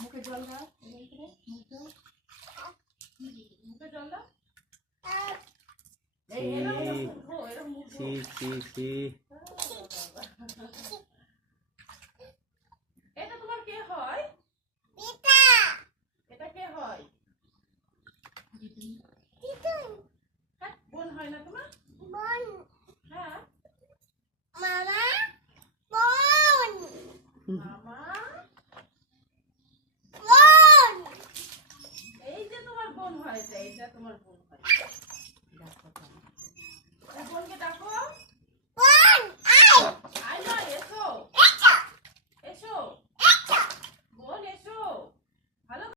মুখে জল দাও, মুখে জল দাও। এটা তোমার কে হয়? এটা কে হয়? বোন হয় না তোমার? হ্যাঁ মামা বোন। এই যে তোমার বোন হয়েছে, এইটা তোমার বোন।